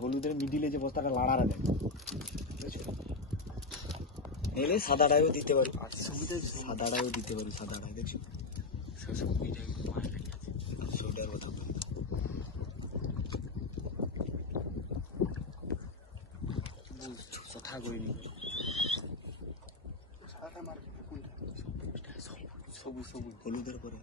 হলুদের মিডিলে যে বস্তাটা লাড়ারা দেয় এলে সাদাটাও দিতে পারি সাদাটাও দিতে পারি সাদাটা দেখছি সেটার কথা কথা কইনি সবুজ সবুজ হলুদের পরে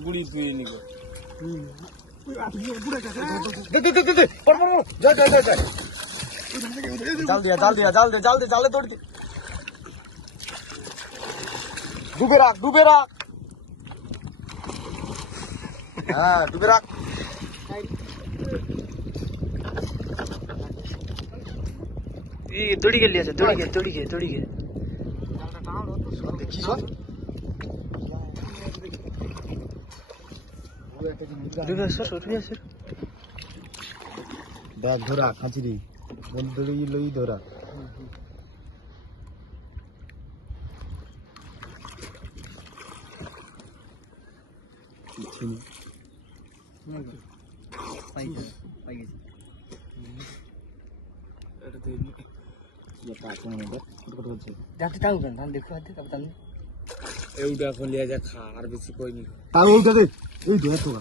গুড়ি তুই নিব জাল দিয়া জাল দিয়া জাল দে জাল দে জালে তোড় দি ডুবে রাখ হ্যাঁ ডুবে রাখ দড়ি গেলি আছে দড়ি গে দেখিস ব্যাগ ধরা খাঁচিরি বন্ধুরি লই ধরা এইটা ফলিয়া যা খা আর বেশি কইনি তাও এইটা দে এই ধর তোরা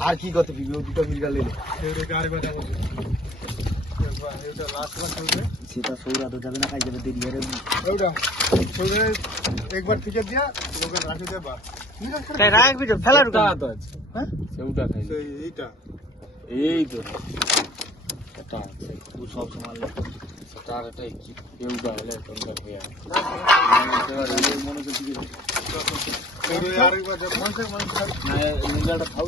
আর কি করতে পিবি দুটো মিলগা লেলে সেটা সৌরা তো যাবে না খাই যাবে দেরি হয়ে একবার থেকে দিয়া রাখি দেবা ফেলার এই তো সব সময় তার এটাই কেউটা হলে তোমরা হয়ে মনে খাও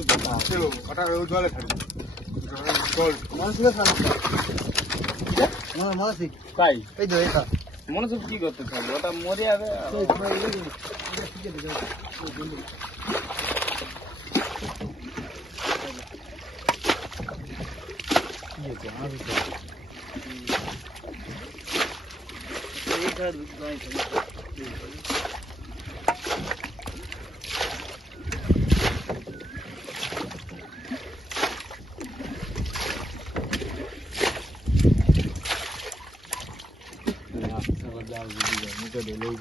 তাই এই তো এটা মনে হচ্ছে কি করতে থাকবে ওটা মরে যাবে মুখে ঢেলেই